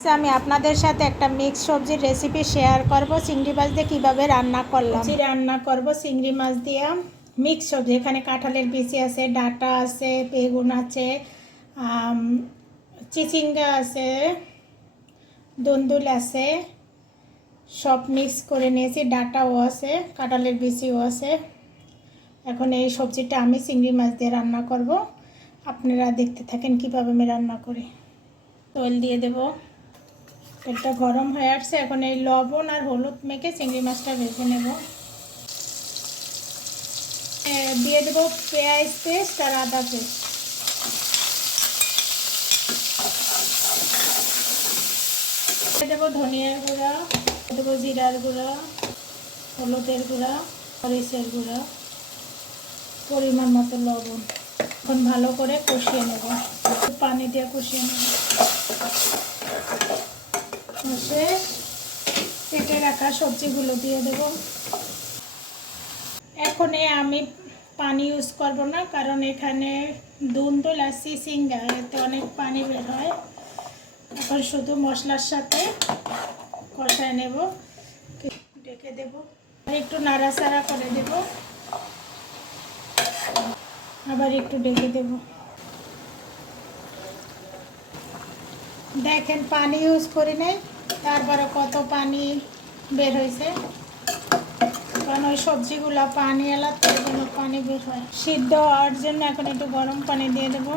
আমি আপনাদের সাথে একটা মিক্স সবজির রেসিপি শেয়ার করব। চিংড়ি মাছ দিয়ে কীভাবে রান্না করলাম। রান্না করব চিংড়ি মাছ দিয়ে মিক্স সবজি। এখানে কাঁঠালের বিচি আছে, ডাঁটা আছে, বেগুন আছে, চিচিঙ্গা আছে, দুন্দুল আছে, সব মিক্স করে নিয়েছি। ডাঁটাও আছে, কাঁঠালের বিচিও আছে। এখন এই সবজিটা আমি চিংড়ি মাছ দিয়ে রান্না করব। আপনারা দেখতে থাকেন কীভাবে আমি রান্না করি। তেল দিয়ে দেবো। তেলটা গরম হয়ে আসছে। এখন এই লবণ আর হলুদ মেখে চিংড়ি মাছটা ভেজে নেব। দিয়ে দেবো পেঁয়াজ পেস্ট আর আদা পেস্ট। দিয়ে দেবো ধনিয়ার গুঁড়া, দেবো জিরার গুঁড়া, হলুদের গুঁড়া, মরিচের গুঁড়া, পরিমাণ মতো লবণ। এখন ভালো করে কষিয়ে নেব, পানি দিয়ে কষিয়ে নেব। কষে কেটে রাখা সবজিগুলো দিয়ে দেব। এখন আমি পানি ইউজ করব না, কারণ এখানে দুন্দুল আর চিচিঙ্গা, এতে অনেক পানি বের হয়। এখন শুধু মশলার সাথে কষায় নেব। ঢেকে দেব, আর একটু নাড়াচাড়া করে দেব, আবার একটু ঢেকে দেব। দেখেন পানি ইউজ করি নাই, তারপরে কত পানি বের হয়েছে। কারণ ওই সবজিগুলো পানি এলাতে ওই জন্য পানি বের হয়। সিদ্ধ হওয়ার জন্য এখন একটু গরম পানি দিয়ে দেব।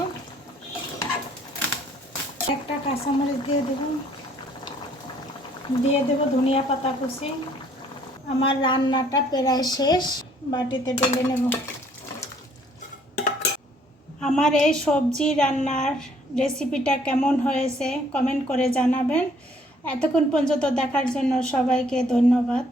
একটা কাঁচামরিচ দিয়ে দেব, দিয়ে দেব ধনিয়া পাতা কুচি। আমার রান্নাটা প্রায় শেষ, বাটিতে ঢেলে নেব। আমার এই সবজি রান্নার রেসিপিটা কেমন হয়েছে কমেন্ট করে জানাবেন। এতক্ষণ পর্যন্ত দেখার জন্য সবাইকে ধন্যবাদ।